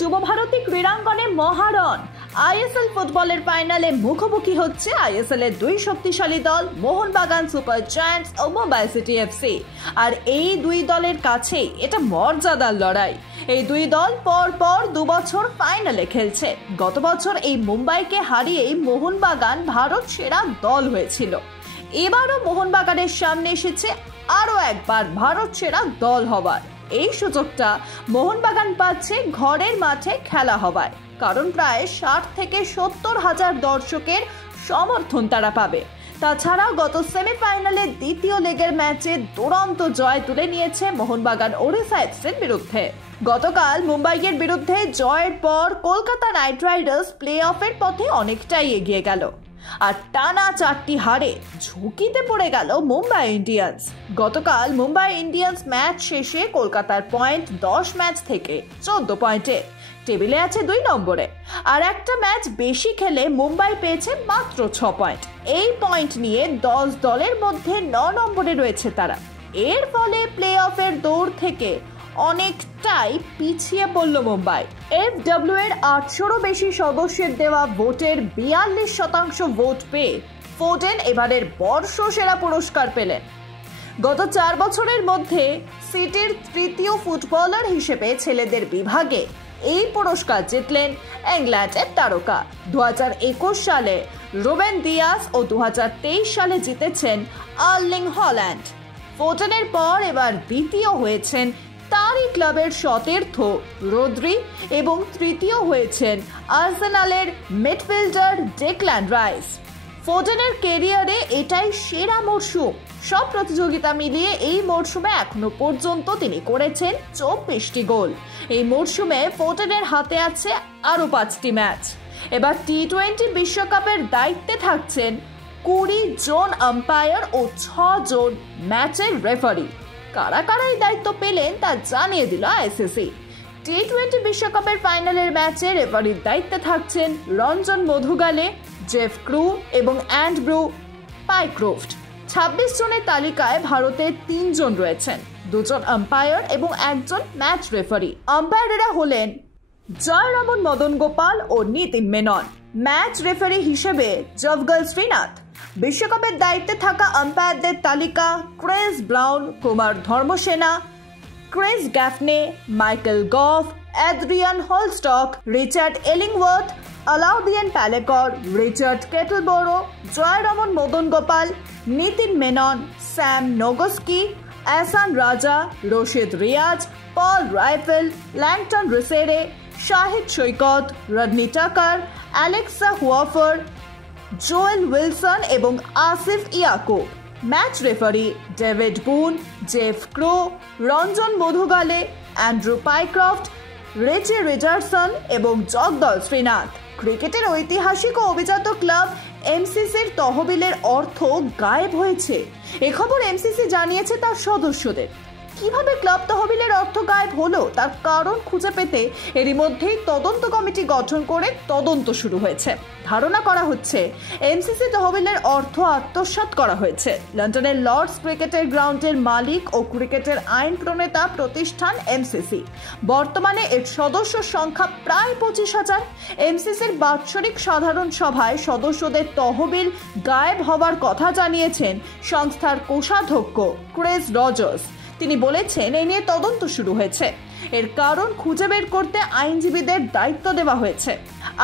যুব ভারতী ক্রীড়াঙ্গনে মহারণ। আইএসএল ফুটবলের ফাইনালে মুখোমুখি হচ্ছে আইএসএল এর দুই শক্তিশালী দল মোহনবাগান সুপার জায়ান্টস ও মুম্বাই সিটি এফসি। আর এই দুই দলের কাছেই এটা মর্যাদার লড়াই। এই দুই দল পর 2 বছর ফাইনালে খেলছে। গত বছর এই মুম্বাইকে হারিয়েই মোহনবাগান ভারত সেরা দল হয়েছিল। এবারও মোহনবাগানের সামনে এসেছে আরো একবার ভারত সেরা দল হবার। এই সুযোগটা মোহনবাগান পাচ্ছে ঘরের মাঠে খেলা হবার, কারণ প্রায় 60 থেকে 70 হাজার দর্শকের সমর্থন তারা পাবে। তাছাড়াও গত সেমিফাইনালে দ্বিতীয় লেগের ম্যাচে দুরন্ত জয় তুলে নিয়েছে মোহনবাগান ওড়িশা এফসির বিরুদ্ধে। গতকাল মুম্বাইয়ের বিরুদ্ধে জয়ের পর কলকাতা নাইট রাইডার্স প্লে অফের পথে অনেকটাই এগিয়ে গেল। আর টানা 4টি হারে ঝুঁকিতে পড়ে গেল মুম্বাই ইন্ডিয়ান্স। গতকাল মুম্বাই ইন্ডিয়ান্স ম্যাচ শেষে কলকাতার পয়েন্ট 10 ম্যাচ থেকে 14 পয়েন্টে টেবিলে আছে 2 নম্বরে। আর একটা ম্যাচ বেশি খেলে মুম্বাই পেয়েছে মাত্র 6 পয়েন্ট। এই পয়েন্ট নিয়ে 10 দলের মধ্যে 9 নম্বরে রয়েছে তারা। এর ফলে প্লে অফের দৌড় থেকে অনেকটাই পিছিয়ে পড়ল মুম্বাই। এফডব্লিউ এর 800-রও বেশি সদস্যের দেওয়া ভোটের 42% ভোট পেয়ে ফোডেন এবারের বর্ষসেরা পুরস্কার পেলেন। গত 4 বছরের মধ্যে সিটির তৃতীয় ফুটবলার হিসেবে ছেলেদের বিভাগে এই পুরস্কার জিতলেন ইংল্যান্ডের তারকা। 2021 সালে রুবেন দিয়াস ও 2023 সালে জিতেছেন আর্লিং হল্যান্ড। ফোডেনের পর এবার দ্বিতীয় হয়েছেন তারই ক্লাবের সতীর্থ রদ্রি এবং তৃতীয় হয়েছেন আর্সেনালের মিডফিল্ডার ডেক্ল্যান রাইস। ফোডেনের ক্যারিয়ারে এটাই সেরা মরশুম। সব প্রতিযোগিতা মিলিয়ে এই মরশুমে এখনো পর্যন্ত তিনি করেছেন 24টি গোল। এই মরশুমে ফোডেনের হাতে আছে আরো 5টি ম্যাচ। এবার টি20 বিশ্বকাপের দায়িত্বে থাকছেন 20 জন আম্পায়ার ও 6 জন ম্যাচের রেফারি। কারা কারা এই দায়িত্ব পেলেন তা জানিয়ে দিল আইসিসি। টি20 বিশ্বকাপের ফাইনালের ম্যাচে রেফারির দায়িত্বে থাকছেন রঞ্জন মধুগালে, জেফ ক্রু এবং অ্যান্ড্রু পাইক্রোফট। 26 জনের তালিকায় ভারতের 3 জন রয়েছেন, 2 জন আম্পায়ার এবং 1 জন ম্যাচ রেফারি। আম্পায়ারেরা হলেন জয়রামন মদন গোপাল ও নিতিন মেনন। ম্যাচ রেফারি হিসেবে জভগল শ্রীনাথ। বিশ্বকাপের দায়িত্বে থাকা আম্পায়ারদের তালিকা: Chris Brown, Kumar Dharmasena, Chris Gaffaney, Michael Gough, Adrian Holdstock, Richard Illingworth, Alahudien Paleker, Richard Kettleborough, Jayaraman Madan Gopal, Nitin Menon, Sam Nogajski, Ahsan Raza, Rashid Riaz, Paul Reiffel, Langton Rusere, Shahid Saikat, Rodney Tucker, Alex হুয়াফার, জোয়েল উইলসন এবং Asif Yaqoob. Match referee: David Boon, Jeff Crowe, Ranjan মধুগালে, Andrew Pycroft, Richie Richardson এবং জগদল শ্রীনাথ। ক্রিকেটের ঐতিহাসিক ও অভিজাত club এমসিসির তহবিলের অর্থ গায়েব হয়েছে। এ খবর এমসিসি জানিয়েছে তার সদস্যদের। কিভাবে ক্লাব তহবিলের অর্থ গায়েব হলো তার কারণ খুঁজে পেতে এরই মধ্যেই তদন্ত কমিটি গঠন করে তদন্ত শুরু হয়েছে। ধারণা করা হচ্ছে এমসিসি তহবিলের অর্থ আত্মসাৎ করা হয়েছে। লন্ডনের লর্ডস ক্রিকেটের গ্রাউন্ডের মালিক ও ক্রিকেটের আইন প্রণেতা প্রতিষ্ঠান এমসিসি। বর্তমানে এর সদস্য সংখ্যা প্রায় 25,000। এমসিসির বাৎসরিক সাধারণ সভায় সদস্যদের তহবিল গায়েব হবার কথা জানিয়েছেন সংস্থার কোষাধ্যক্ষ ক্রিস রজার্স। তিনি বলেছেন এই নিয়ে তদন্ত শুরু হয়েছে। এর কারণ খুঁজে বের করতে আইনজীবীদের দায়িত্ব দেওয়া হয়েছে।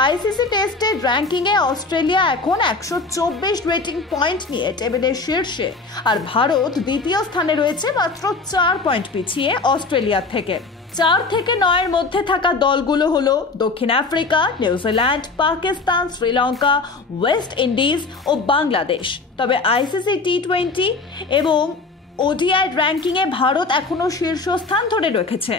আইসিসি টেস্টের র্যাঙ্কিংয়ে অস্ট্রেলিয়া এখন 124 রেটিং পয়েন্ট নিয়ে টেবিলের শীর্ষে, আর ভারত দ্বিতীয় স্থানে রয়েছে মাত্র 4 পয়েন্ট পিছিয়ে অস্ট্রেলিয়া থেকে। 4 থেকে 9 মধ্যে থাকা দলগুলো হলো দক্ষিণ Africa, New Zealand, Pakistan, Sri Lanka, West Indies ও বাংলাদেশ। তবে আইসিসি টি20 এবং ওডিআই র্যাঙ্কিংয়ে ভারত এখনো শীর্ষস্থান ধরে রেখেছে।